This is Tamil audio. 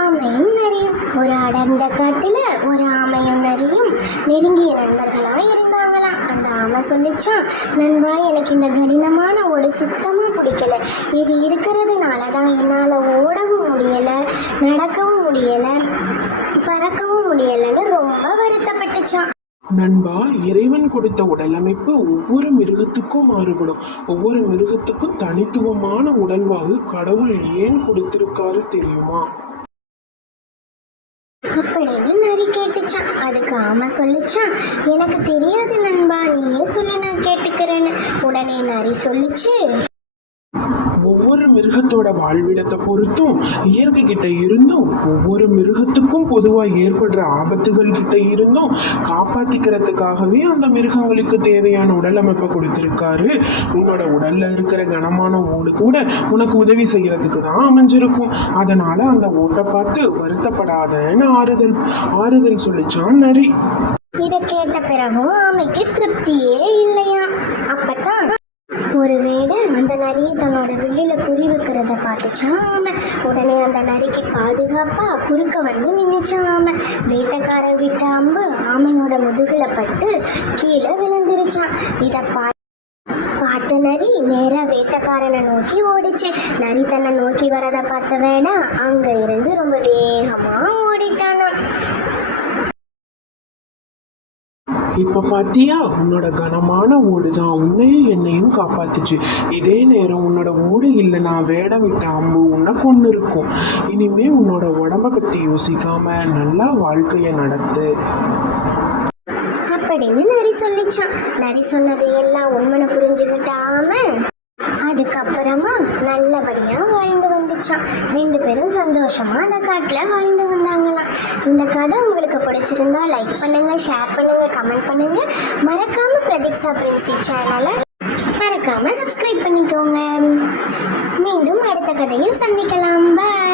ஆமையும் நரியும். ஒரு அடர்ந்த காட்டுல ஒரு ஆமையும் நரியும் நெருங்கிய நண்பர்களா இருந்தாங்களாம். அந்த ஆமை சொல்லிச்சான், நண்பா, எனக்கு இந்த கடினமான ஓடு சுத்தமா பிடிக்கல. இது இருக்கிறதுனால தான் என்னால் ஓடவும் முடியல, நடக்கவும் முடியல, பறக்கவும் முடியலன்னு ரொம்ப வருத்தப்பட்டுச்சான். நண்பா, இறைவன் கொடுத்த உடலமைப்பு ஒவ்வொரு மிருகத்துக்கும் மாறுபடும். ஒவ்வொரு மிருகத்துக்கும் தனித்துவமான உடல்வாகு கடவுள் ஏன் கொடுத்திருக்காரு தெரியுமா? அப்படின்னு நரி கேட்டுச்சான். அதுக்கு ஆமை சொல்லிச்சான், எனக்கு தெரியாது நண்பா, நீயே சொல்லு, நான் கேட்டுக்கிறேன்னு. உடனே நரி சொல்லிச்சு, ஒவ்வொரு மிருகத்தோட வாழ்விடத்தை பொறுத்தும் இயற்கை கிட்ட இருந்தும் ஒவ்வொரு மிருகத்துக்கும் பொதுவாக ஏற்படுற ஆபத்துகள் கிட்ட இருந்தும் காப்பாத்திக்கிறதுக்காகவே அந்த மிருகங்களுக்கு தேவையான உடலமைப்பை கொடுத்திருக்காரு. உன்னோட உடல்ல இருக்கிற கனமான ஓடு கூட உனக்கு உதவி செய்யறதுக்கு தான் அமைஞ்சிருக்கும். அதனால அந்த ஓட்டை பார்த்து வருத்தப்படாதன்னு ஆறுதல் சொல்லிச்சான் நரி. இதை கேட்ட பிறகும் ஆமைக்கு திருப்தியே இல்லையா. அப்பதான் ஒருவேளை அந்த நரியை தன்னோட வில்லில குறி வைக்கிறத பார்த்துச்சான் ஆமை. உடனே அந்த நரிக்கு பாதுகாப்பா குறுக்க வந்து நின்னுச்சான் ஆமை. வேட்டைக்காரன் விட்ட அம்பு ஆமையோட முதுகுல பட்டு கீழே விழுந்துருச்சான். இதை பார்த்த நரி நேரா வேட்டைக்காரனை நோக்கி ஓடிச்சு. நரி தன்னை நோக்கி வரதை பார்த்த வேணா அங்க இருந்து ரொம்ப வேகமா ஓடிட்டானா. இப்ப பாத்தியா, உன்னோட கனமான ஓடுதான் உன்னையும் என்னையும் காப்பாத்துச்சு. இதே நேரம் உன்னோட ஓடு இல்லைன்னா வேட விட்ட அம்பு உன்னை கொண்டு இருக்கும். இனிமே உன்னோட உடம்ப பத்தி யோசிக்காம நல்லா வாழ்க்கைய நடத்து அப்படின்னு நரி சொல்லிச்சான். நரி சொன்னது எல்லாம் உண்மைன்னு புரிஞ்சுக்கிட்டாம அதுக்கப்புறமா நல்லபடியா வாழ்ந்து வந்துச்சான். 2 பேரும் சந்தோஷமா அந்த காட்டுல வாழ்ந்து வந்தாங்களாம். இந்த கதை உங்களுக்கு பிடிச்சிருந்தா லைக் பண்ணுங்க, ஷேர் பண்ணுங்க, கமெண்ட் பண்ணுங்க. மறக்காம பிரதீக்ஷா பிரின்சி சேனலை மறக்காம சப்ஸ்கிரைப் பண்ணிக்கோங்க. மீண்டும் அடுத்த கதையில் சந்திக்கலாம். பாய்.